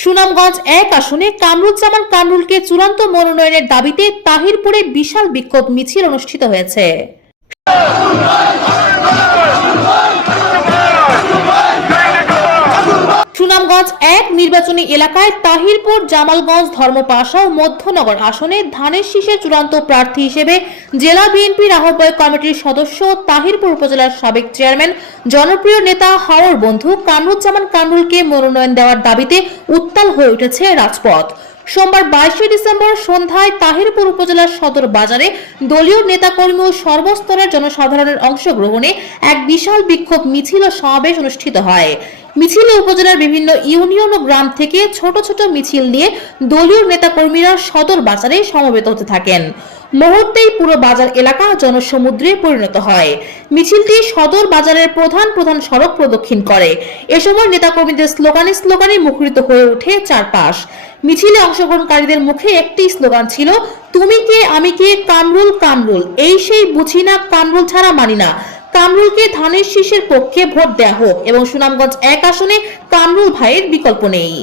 সুনামগঞ্জ এক আসনে কামরুজ্জামান কামরুলকে চূড়ান্ত মনোনয়নের দাবিতে তাহিরপুরে বিশাল বিক্ষোভ মিছিল অনুষ্ঠিত হয়েছে। সুনামগঞ্জ এক নির্বাচনী এলাকায় তাহিরপুর, জামালগঞ্জ, ধর্মপাশা ও মধ্যনগর আসনে ধানের শীষের চূড়ান্ত প্রার্থী হিসেবে জেলা বিএনপির আহ্বায়ক কমিটির সদস্য, তাহিরপুর উপজেলার সাবেক চেয়ারম্যান, জনপ্রিয় নেতা হাওর বন্ধু কামরুজ্জামান কামরুলকে মনোনয়ন দেওয়ার দাবিতে উত্তাল হয়ে উঠেছে রাজপথ। সোমবার 22 ডিসেম্বর সন্ধ্যায় তাহিরপুর উপজেলার সদর বাজারে দলীয় নেতাকর্মী ও সর্বস্তরের জনসাধারণের অংশগ্রহণে এক বিশাল বিক্ষোভ মিছিল ও সমাবেশ অনুষ্ঠিত হয়। মিছিলে উপজেলার বিভিন্ন ইউনিয়ন ও গ্রাম থেকে ছোট ছোট মিছিল নিয়ে দলীয় নেতাকর্মীরা সদর বাজারে সমবেত হতে থাকেন। মুহূর্তেই পুরো বাজার এলাকা জনসমুদ্রে পরিণত হয়। মিছিলটি সদর বাজারের প্রধান প্রধান সড়ক প্রদক্ষিণ করে। এ সময় নেতাকর্মীদের স্লোগানে মুখরিত হয়ে ওঠে চারপাশ। মিছিলে অংশগ্রহণকারীদের মুখে একটি স্লোগান ছিল, তুমি কে আমি কে, কামরুল কামরুল, এই সেই বুঝি না, কামরুল ছাড়া মানি না। কামরুলকে ধানের শীষের পক্ষে ভোট দেয়া হোক এবং সুনামগঞ্জ এক আসনে কামরুল ভাইয়ের বিকল্প নেই।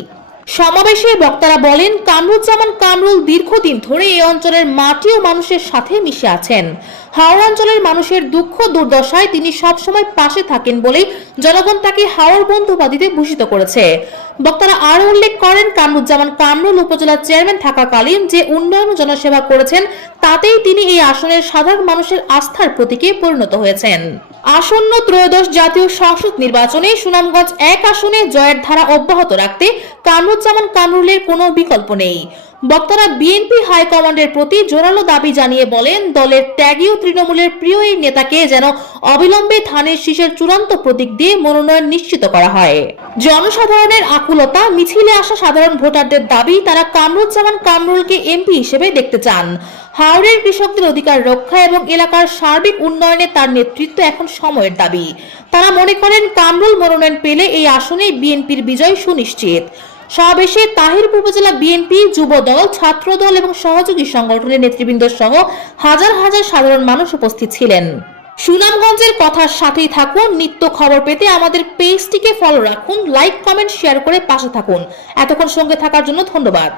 সমাবেশে বক্তারা বলেন, কামরুজ্জামান কামরুল দীর্ঘদিন ধরে এই অঞ্চলের মাটি ও মানুষের সাথে মিশে আছেন। হাওড় অঞ্চলের মানুষের দুঃখ দুর্দশায় তিনি সবসময় পাশে থাকেন বলেই জনগণ তাকে হাওড় বন্ধু উপাধিতে ভূষিত করেছে। বক্তারা আরো উল্লেখ করেন, কামরুজ্জামান কামরুল উপজেলা চেয়ারম্যান থাকাকালীন যে উন্নয়ন ও জনসেবা করেছেন তাতেই তিনি এই আসনের সাধারণ মানুষের আস্থার প্রতীকে পরিণত হয়েছেন। আসন্ন ত্রয়োদশ জাতীয় সংসদ নির্বাচনে সুনামগঞ্জ এক আসনে জয়ের ধারা অব্যাহত রাখতে কামরুজ্জামান কামরুলের কোনো বিকল্প নেই। বক্তারা বিএনপি হাইকমান্ডের প্রতি জোরালো দাবি জানিয়ে বলেন, দলের ত্যাগী ও তৃণমূলের প্রিয় এই নেতাকে যেন অবিলম্বে ধানের শীষের চূড়ান্ত প্রতীক দিয়ে মনোনয়ন নিশ্চিত করা হয়। জনসাধারণের আকুলতা, মিছিলে আসা সাধারণ ভোটারদের দাবি, তারা কামরুজ্জামান কামরুলকে এমপি হিসেবে দেখতে চান। হাওড়ের কৃষকদের অধিকার রক্ষা এবং এলাকার সার্বিক উন্নয়নে তার নেতৃত্ব এখন সময়ের দাবি। তারা মনে করেন, কামরুল মনোনয়ন পেলে এই আসনে বিএনপির বিজয় সুনিশ্চিত। সমাবেশে তাহিরপুর উপজেলা বিএনপি, যুবদল, ছাত্রদল এবং সহযোগী সংগঠনের নেতৃবৃন্দ সহ হাজার হাজার সাধারণ মানুষ উপস্থিত ছিলেন। সুনামগঞ্জের কথার সাথেই থাকুন। নিত্য খবর পেতে আমাদের পেজটিকে ফলো রাখুন, লাইক, কমেন্ট, শেয়ার করে পাশে থাকুন। এতক্ষণ সঙ্গে থাকার জন্য ধন্যবাদ।